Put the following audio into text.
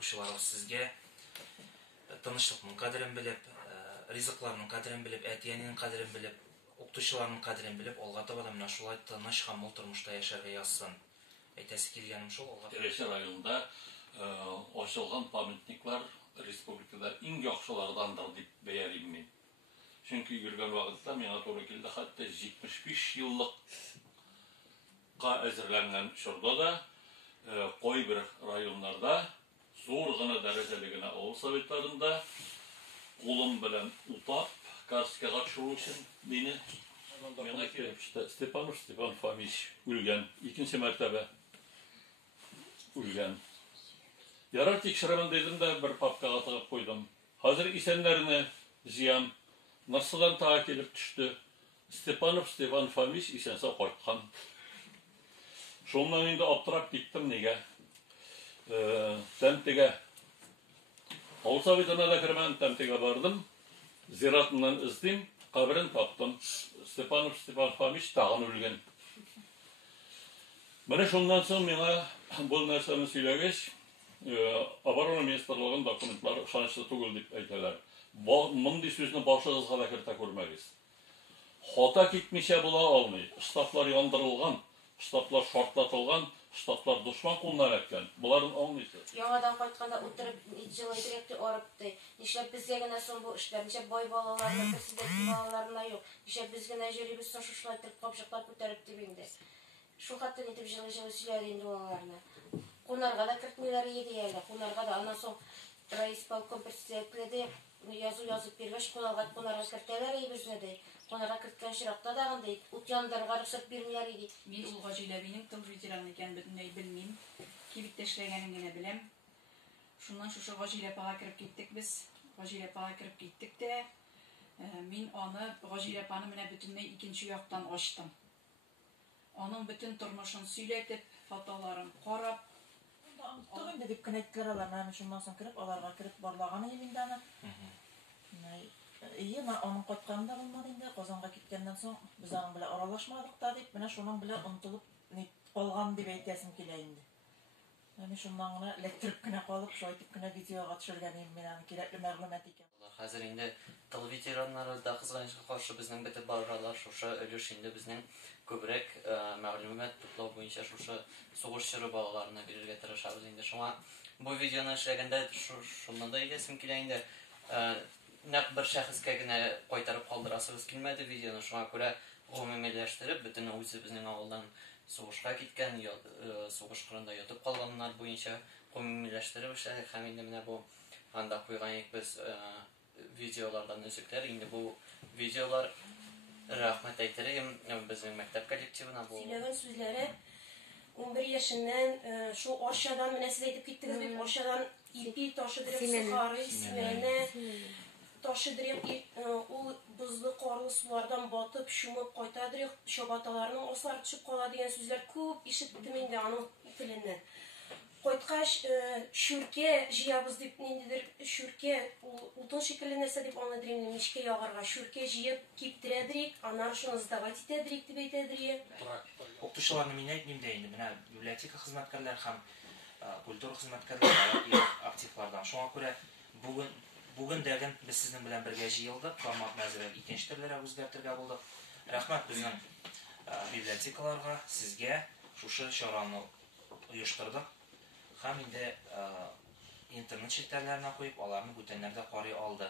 оқушыларыбыз сезгә тынычлыкның кадерен белеп, ризыкларның кадерен белеп, әтиянең кадерен белеп, укытучыларның кадерен белеп, алга таба да менә шулай тыныч һәм мул тормышта яшәргә язсын. Әйтәсе килгәнем шул. Терешә районында ачылган памятниклар республикада иң яхшылардандыр дип бәялим мин. Чөнки йөргән вакытта миңа туры килде, хәтта 75 еллыкка әзерләнгән чорда да кайбер районнарда зур гына дәрәҗәле генә авыл советларында кулым белән утап Карскага төшерү өчен мине Степан Фомич үлгән, икенче мәртәбә үлгән. Ярар тикшерәмен дидем дә бер папкага тыгып куйдым. Хәзер исәннәрне җыям. Нарсыдан тага килеп төште. Степан Фомич исән-сау кайткан. Шуннан инде аптырап киттем нигә. Тәмтегә. Авыл советына да кермәдем, Тәмтегә бардым. Зиратыннан издим, кабрен таптым. Степан Фомич тагын үлгән. Менә шуннан соң миңа бу нәрсәне сөйләгәч, оборона министрлыгының документлары ышанычлы түгел дип әйтәләр. Мондый сүзне башыгызга да кертә күрмәгез. Хата китмичә була алмый. Штаблар яндырылган, штаблар шартлатылган, штаблар дошман кулына әткән. Буларын аңлыйсыз. Яңадан кайтканда утырып җылы директор арыпты. Нишләп безгә генә соң бу эшләр? Нишләп бай балаларны, президент балаларына юк? Нишләп без генә җөрибез соң шушылай итеп капчыклар күтәреп дип инде. Шул хәтле итеп җылы-җылы сөйләде инде аларны. Кунарга да кертмиләр иде әле. Кунарга да аннан соң райисполком председателе язып биргәч, кунарга кертәләр иде безне дә. Кунарга керткән чиракта да анда ут яндырырга рөхсәт бирмиләр иде. Мин ул Гаҗиләбинең тыл ветераны икән бөтенләй белмим. Кибеттә эшләгәнен генә беләм. Шуннан шушы Гаҗиләпәгә кереп киттек без. Гаҗиләпәгә кереп киттек тә мин аны Гаҗиләпәне менә бөтенләй икенче яктан ачтым. Аның бөтен тормышын сөйләтеп, фотоларын карап, Тагын да дип кенә әйткәләр, менә шуннан соң кереп, аларга кереп барлаган иде инде аны. Аның кайтканында булмады инде, Казанга киткәннән соң без аның белән аралашмадык та дип, менә шуның белән онытылып калган дип әйтәсем килә инде. Менә шуннан гына электрип кенә калып, шулай итеп кенә видеога төшергән идем мен аны кирәкле мәгълүмат икән. Хәзер инде тыл ветераннары да кызганычка каршы безнең бетеп баралар, шушы өлеш инде безнең күбрәк мәгълүмат туплау буенча шушы сугыш чоры балаларына бирергә тырышабыз инде. Шуңа бу видеоны эшләгәндә шуннан да әйтәсем килә инде. Нәкъ бер шәхескә генә кайтарып калдырасыбыз килмәде видеоны. Шуңа күрә гомумиләштереп, бөтен үзебезнең авылдан сугышка киткән, сугыш кырында ятып калганнар буенча гомумиләштереп эшләдек һәм инде менә бу анда куйган ик без видеолардан үзекләр. Инде бу видеолар рәхмәт әйтерем безнең мәктәп коллективына бу. Сөйләгән сүзләре 11 яшеннән шул арчадан менә сез әйтеп киттегез бит, арчадан ипи ташыдырып сухары исменә ташыдырып ул бузлы карлы сулардан батып шумып кайтадыр, чабаталарның аслары төшеп кала дигән сүзләр күп ишеттем инде аның теленнән. Кайткач шүркә җыябыз дип ниндидер шүркә утын шикелле нәрсә дип аңладым, мичкә ягарга шүркә җыеп киптерәдик, аннан шуны сдавать итәдик дип әйтәдер. Укытучыларны мин әйтмим дә инде, менә библиотека хезмәткәрләр һәм культура хезмәткәрләре активлардан. Шуңа күрә бүген дәген без сезнең белән бергә җыелдык, формат мәзәләр икенче төрләргә үзгәртергә булдык. Рәхмәт безнең библиотекаларга, сезгә шушы чараны оештырдык. Һәм инде интернет челтәрләренә куеп, аларны бүтәннәр дә карый алды.